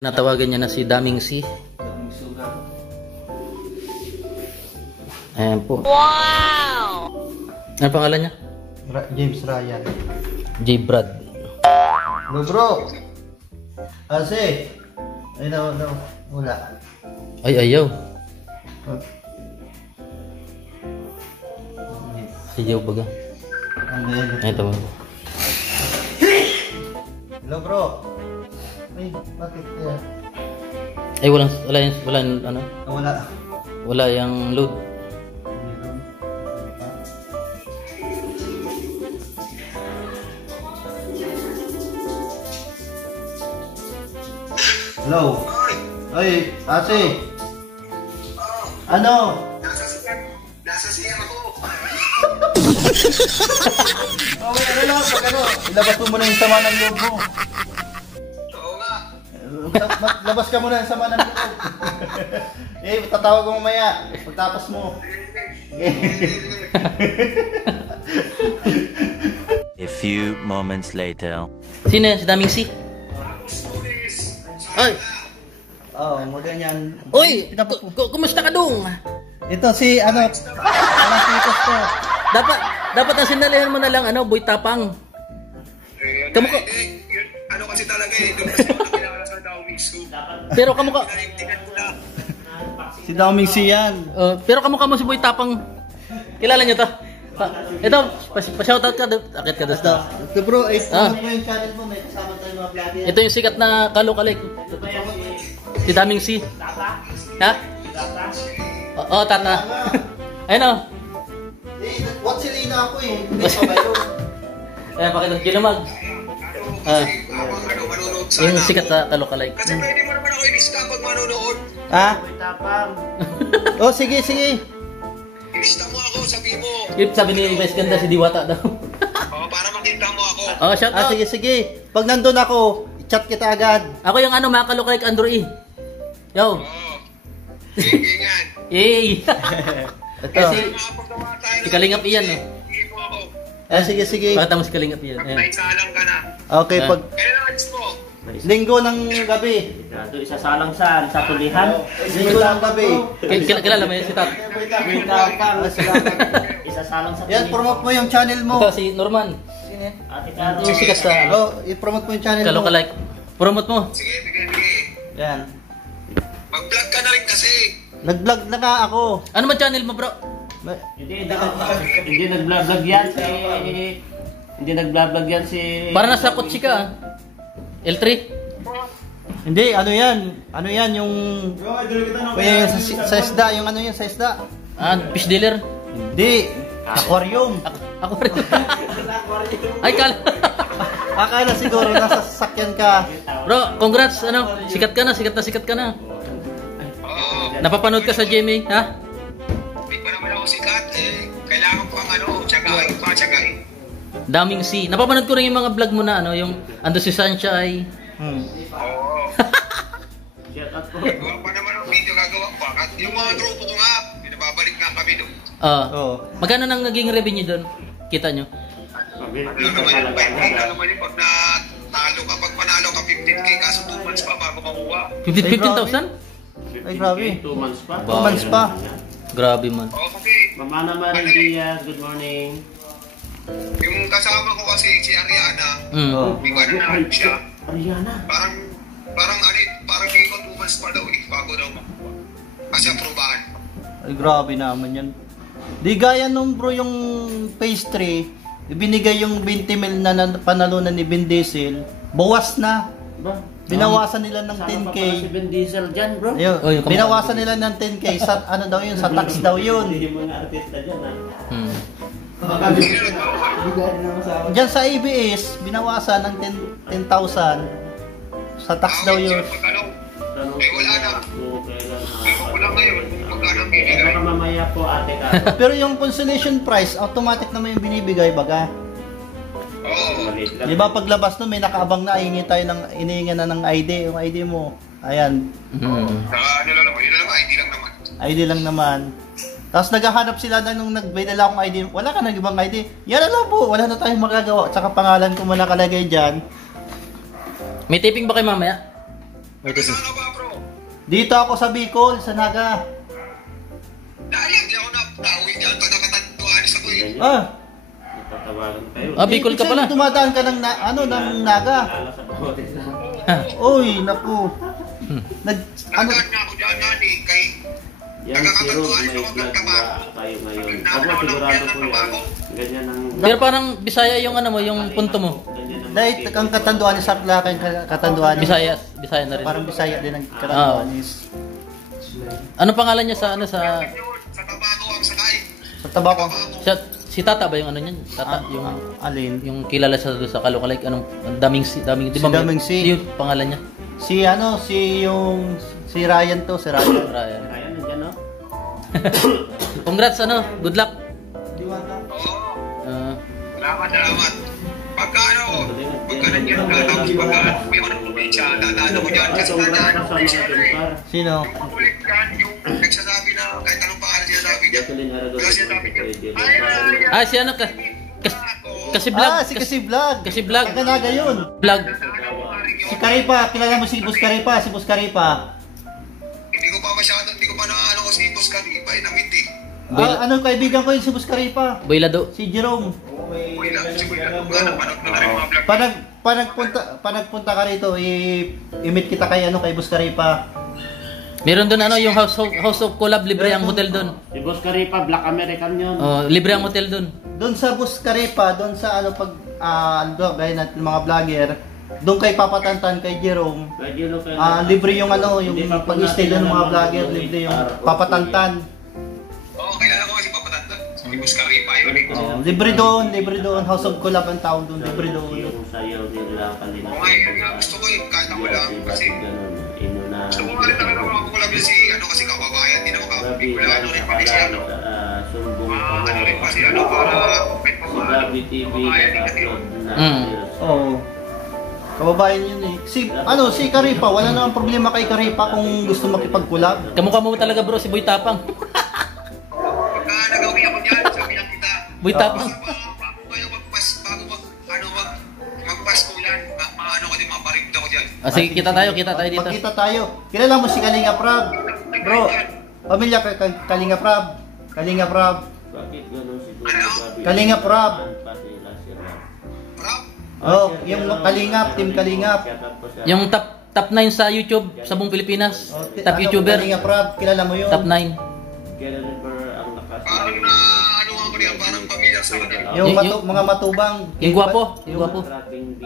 Natawagan niya na si Daming C. Daming sugar. Ayan po. Wow! Ano pangalan niya? James Ryan. J. Brad. Hello bro. Ase. Ay no. Wala. Ay, ayaw. Ayaw baga. Ano yan? Ay, tawag. Hello bro. Ay, bakit kaya? Ay, wala yung, ano? Wala. Wala yung load. Hello. Ay, ate. Ano? Nasa siya ako. Okay, ano lang, pag ano, ilabas mo muna yung sama ng loob mo. Oo nga. Labas ka muna yung sama ng loob. Tatawag ko mamaya, pagtapos mo. A few moments later. Sino yan? Si Daming C? Ay! Oo, maganyan. Uy! Kumusta ka dong? Ito si, anong titos ko. Dapat ang sinalihan mo na lang, boy tapang. Kamukha. Yun, ano kasi talaga doon kasi ako nakilala sa Daming C. Pero kamukha. Pinaimtikan ko na. Si Daming C yan. Pero kamukha mo si boy tapang. Kilala niyo to? Ito, pa-shoutout ka. Akit ka doon. Ito bro, promote mo yung channel mo, may kasama tayo mga vlogger. Ito yung sikat na kalokalik. Si Daming C. Ha? Oo, Tata. Ayun o. What Selena ako eh. Hindi pa ba yun? Ayan, pakita. Ginamag. Manonood sana Yung sikat ako. na kalokalik. Kasi pwede mo naman ako ilista pag manonood. Ha? Oh, sige. Ilista mo ako, sabi mo. Yung sabi ni Vice Ganda, si Diwata daw. Para makita mo ako. Oh, shout out. Sige. Pag nandun ako, i-chat kita agad. Ako yung mga kalokalik Andrew E. Yo. Ingan. Yay! Ito. Kasi Makapagawa tayo si Kalingap iyan, no? Hindi mo ako. Sige. Pakita mo si Kalingap iyan. Ayan. Naisalang ka na. Okay, pag Kailan alis mo? linggo ng gabi. Isasalang saan? Sa tulihan? Linggo ng gabi. Kilala mo yun si Tat? Isasalang sa Yan, promote mo yung channel mo. Ito si Norman. Ate Caro. Yung sikat sa I-promote mo yung channel mo. kalokalik. Promote mo. Sige. Yan. Mag-vlog ka na rin kasi. Nag-vlog na nga ako. Ano man channel mo, bro? Hindi nag-vlog yan si... Hindi nag-vlog yan si... Para nasa kotse ka. L3? Hindi, ano yan, yung... Kaya sa isda, yung ano yan, sa isda. Fish dealer? Hindi, aquarium. Ako rin. Ay, Akala siguro nasa sasakyan ka. Bro, congrats. Sikat ka na. Napapanood ka sa Jamie, ha? Hindi pa naman ako sikat eh. Kailangan ko ang tsagain. Daming C. Napapanood ko rin yung mga vlog mo na, yung ando si Sunshine. Oo. Shout out po. Gawa pa naman ang video gagawa ko. At yung mga grupo ko nga, pinababalik nga kami doon. Oo. Magkano nang naging revenue doon? Kita nyo? Ano naman yung pag natalo ka, pag panalo ka 15k, kaso 2 months pa bago makuha. 15,000? Ay, grabe. 2 months pa. 2 months pa. Grabe man. Okay. Mamana Marie Diaz, good morning. Yung kasama ko kasi, si Ariana, Oo. hindi ko alam siya. Ariana. Parang hindi ko 2 months pa daw eh, bago daw makuha. Kasi aprobahan. Ay, grabe naman yan. Di gaya nung bro yung phase 3, ibinigay yung 20 mil na panalunan ni Vin Diesel, bawas na. Ba? Binawasan nila ng Sama pa 10k. pala si Vin Diesel dyan, bro. Ayun, Oh, yung binawasan nila ng 10k sa ano daw yun, sa tax daw yun. Hindi yung mga artista dyan, ha? Hmm. Diyan sa ABS, binawasan ng 10,000 sa tax daw yun. Tanong Eh, wala na. kung kailan, Wala ngayon, kung magkano ang Baka bibigay. mamaya po, Ate Caro. Pero yung consolation prize, automatic naman yung binibigay baga. Oo. Maliit lang. Di ba paglabas nun, may nakaabang na, inihingan na ng ID, yung ID mo. Ayan, Saka ano lang naman, yun lang naman, hindi lang naman. ID lang naman. Tapos naghahanap sila na nung nagbidala akong ID, wala ka nang ibang ID. Yan na lang po, wala na tayong magagawa. Tsaka pangalan ko mo nakalagay dyan. May taping ba kayo mamaya? Saan ka ba, bro? Dito ako sa Bicol, sa Naga. Dahil hindi ako na-tawid yan. Pag nakatantuan sa ko eh. Ah, Tatawagan kayo. Ah, Bicol ka pala. Dumadaan ka ng, ng Naga. Lala sa bawat isa. Uy, naku. Nagaan nga ako dyan, nani. Kay Yan si Rob, may vlog na kayo ngayon. Ako sigurado po yan. Ganyan ang... Pero parang Bisaya yung ano mo, yung punto mo. Ganyan ang... Dahil kang katanduan ni Sarla, kang katanduan ni... Bisaya na rin. Parang Bisaya din ang katanduan ni... Ano pangalan niya sa ano sa Tabaco ang sakay. Sa Tabaco. si Tata ba yung ano niyan? Tata yung Alin? yung kilala sa Caloocan, anong daming di ba? Si Daming Si. Yung pangalan niya. Si Ryan to, si Ryan. Ryan. Kaya nandiyan, no? Congrats ano, good luck. Oo. Salamat. Pagka nandiyan ka, tapos pagka may ako ng probinsya, dadaan ako dyan. Kasi dadaan ako ng probinsya. Sino? Makulit yan yung nagsasabi na kahit anong pangalan sinasabi niya. Wala sinasabi niya. Ah, si ano ka? Kasi vlog. Si Kasi Vlog. Kasi vlog. Taga Naga yun. Vlog. Si Karipa, kilala mo si Bus Karipa, Si Bus Karipa. Hindi ko pa na ano ko si Bus Karipa, namit eh. Ano kaibigan ko yun si Bus Karipa? Boylado. Si Jerome. Wala, napanood ko na rin mga vlog. Panagpunta ka rito, i-meet kita kay Bus Karipa. Meron doon ano yung House of Collab, libre ang hotel doon. Si Boss Karipa, Black American yun. Oh, libre ang hotel doon. Doon sa Bus Karipa, doon sa gaya natin mga vlogger, doon kay Papatantan, kay Jerome, Pwede yun kayo. libre yung yung pag-stay doon ng mga vlogger, libre yung Papatantan. Oo, kilala ko kasi papatanda. Si Bus Karipa yun eh. Libre doon, House of Collab ang tawag doon, libre doon. Yung sayaw nila kanina. Oo nga eh, gusto ko eh, kahit ako lang kasi gusto ko nga rin talaga makakulab yun kasi kababayan din ako Bicolano rin pati si Sumbong ano rin pa si para kahit pa Si Gabi TV nag-upload na reels. Oo. Kababayan yun eh. Si Karipa, wala namang problema kay Karipa kung gusto makipag-collab. Kamukha mo talaga bro si Boy Tapang. pagka nagawi ako dyan, sabi lang kita Boy Tapang. bago kayo magpas ko yan, maano ko din, maparimda ko dyan. Ah, sige, kita tayo dito. Magkita tayo. Kilala mo si Kalinga Prab. Bro, pamilya ka Kalinga Prab. Kalinga Prab. Bakit gano'n si Boss Ano? Gabi? Kalinga Prab. Pati sila si Rob. Rob, Oh, yung Kalingap, Team Kalingap. Yung top 9 sa YouTube sa buong Pilipinas. Top YouTuber. Kalinga Prab, kilala mo yun. Top 9. Kailan ba ang lakas? parang na ano nga ko niya, parang pamilya sa akin. Yung mga matubang. Yung gwapo.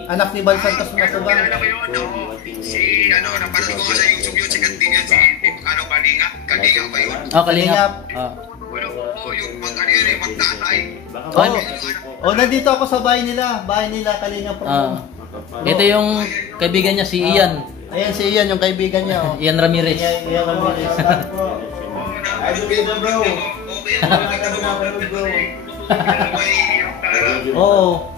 Anak ni Bal Santos matubang. Kilala ko yun, si napanood ko nga sa YouTube yun, sikat din yan, si Kalinga ba yun? Oh, Kalingap. Oh. Oo, yung magtatay. Oh, nandito ako sa bahay nila. Bahay nila, Kalinga Prab. Ah. Ito yung kaibigan niya si Ian. Ayan si Ian, yung kaibigan niya. Oh. Ian Ramirez. Ian Ramirez. Oo.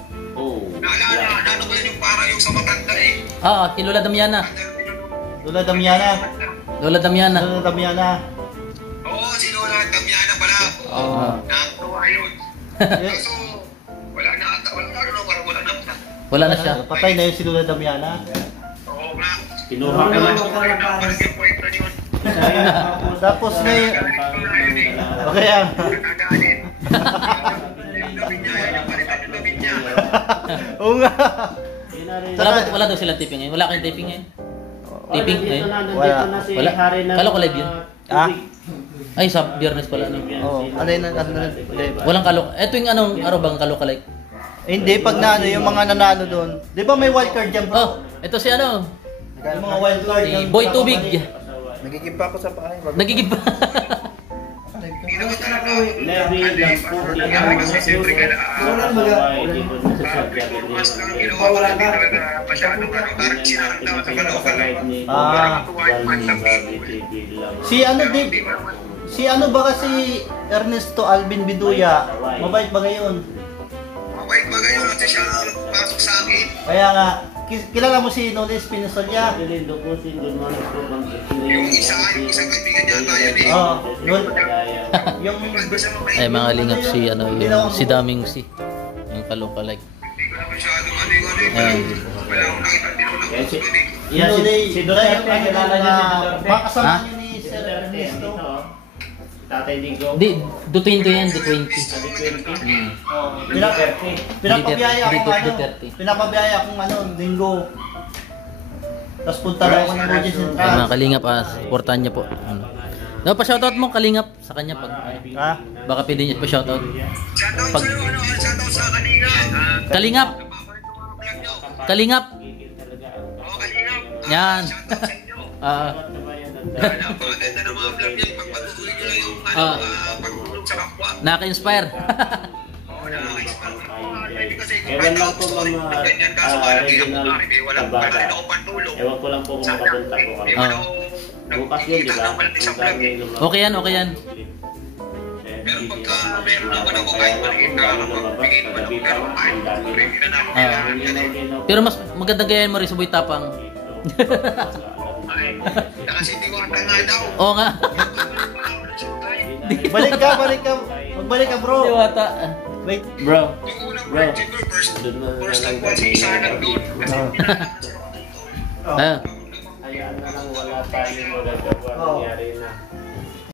Ano ba yun yung parang yung sa matanda eh? Ah, si Lola Damiana. Lola Damiana. Lola Damiana. Lola Damiana. Oo, si Lola Damiana pala. Oo. Nakatuwa yun. Kaso, wala na Wala na siya. Patay na yun si Lola Damiana. Oo nga. Kinuha ka lang. Parang yung kwento yun. Tapos ngayon. Okay ah. Nagagalit. Yung palitan yung damit niya. Oo nga. Wala daw sila taping ngayon. Wala kayong taping ngayon. Taping ngayon. Wala. Kala ko live yun. Ah? Ay, sa Biyernes pala. Ano. Oo. Alay na. Walang kalok. Ito yung anong araw bang kalok-alike? Hindi, pag naano, yung mga nanalo doon. Di ba may wildcard dyan bro? Oh, ito si ano? Yung mga wildcard. Si Boy Tubig. Nagigib pa ako sa bahay. Nagigib pa. Hindi naman talaga. Levi lang po. Nangyari kasi siyempre ka na. Mas lang ginawa ko lang din talaga masyadong parang sinarang sa kalokal. Si ano ba kasi Ernesto Alvin Biduya? Mabait ba ngayon? Mabait ba ngayon at siya pasok sa akin? Kaya nga, kilala mo si Noles Pinasolya? Yung isang kaibigan niya tayo eh. Oo. Yung Ay, mga lingap si ano, yung si Daming si. Yung kalok-alike. Hindi ko na masyadong ano. Wala akong nakita din ako Yan si... ng eh. Yan si Duterte, ano, kilala niyo si Duterte? baka kasama Ha? niyo ni Sir Duterte, Ernesto. dito, oh. Tatay Digo. Di, Duterte yan, Duterte. Sabi 20. Oh, Duterte. pinapabiyaya Hindi akong ano, Duterte. pinapabiyaya akong ano, linggo. Tapos punta na ako ng emergency Ay, central. mga kalingap, supportahan niya po. Ano. No, pa-shoutout mo kalingap sa kanya pag Ha? baka pwede niya pa-shoutout. Shoutout Pag- sa'yo, ano, shoutout sa Kalinga. Kalingap, Napapanood ko mga vlog nyo. kalingap. Oo, Kalingap. Yan. Shoutout sa inyo. Napakaganda ng mga vlog nyo. Pagpatuloy nyo lang yung pagtulong sa kapwa. Nakaka-inspire. Oo, nakaka-inspire. Pwede kasi kung Ewan kahit lang ako po gusto rin mga ganyan, kaso parang hindi ako regional makakita. Walang tabata. rin ako pantulong. Ewan ko lang po kung makapunta po kami. Hindi wala ako Bukas yun, di nakikita ba? ng malapit sa Ang vlog dami eh. lumabas. Okay yan, okay yan. Pero pagka meron naman ako kahit maliit na magbigay naman ako, pero kahit ready na natin kailangan yan eh. Pero mas maganda gayahin mo rin sa Boy Tapang. Ay, kasi hindi ko ata nga daw. Oo nga. Balik ka, balik ka. Magbalik ka, bro. Diwata. Wait. Bro, Yung unang Bro. project ko, Doon na first lang time ko si kami. isa nandun. Kasi Ah. hayaan na lang wala tayong magagawa. Oo. Nangyari na.